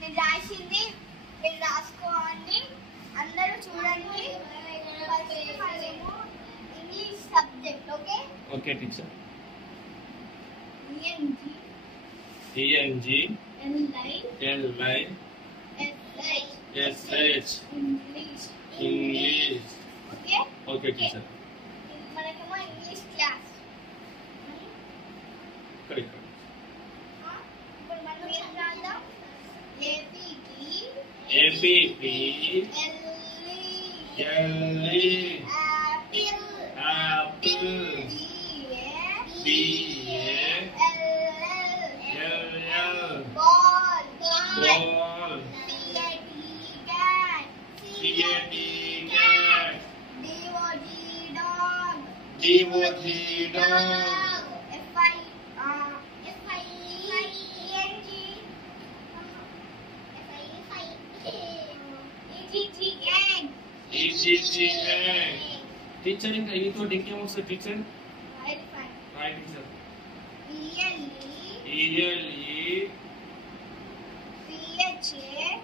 నేను రాసింది మీరు రాసుకోండి, అందరూ చూడండి. English subject. Okay okay teacher. ENG LI SH English. Okay okay teacher. మనకేమో ఇంగ్లీష్ క్లాస్. ఇక్కడ ఇప్పుడు మనం ఏం రాద్దాం? APP LE Apple BA LL ball CAT DOG dog EGG egg. Teacher ఇంకా ఈతో ఇంకేం వస్తుంది teacher? Right teacher. ELE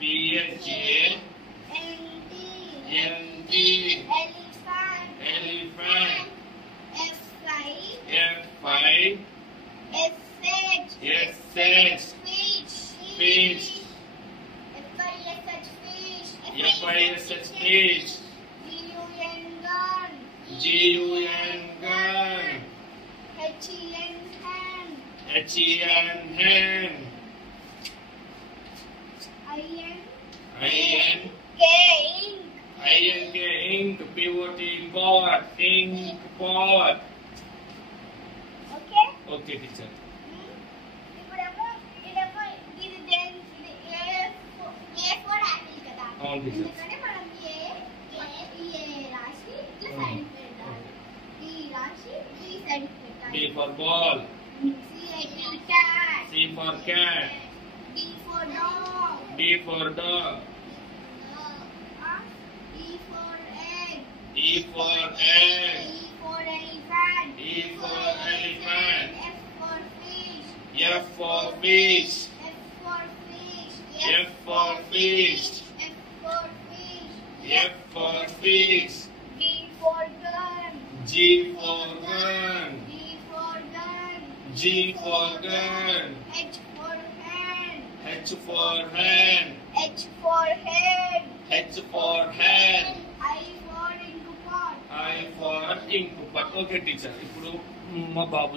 PHA NT elephant FI SH fish FISH fish GUN gun HEN hen INK ink POT pot ink pot. Okay teacher. అవును teacher. B for ball C for cat D for dog E for egg E for elephant F for fish F for fish F for fish G for gun G for gun H for hand H for hand I for ink pot. Okay teacher. ఇప్పుడు మా బాబు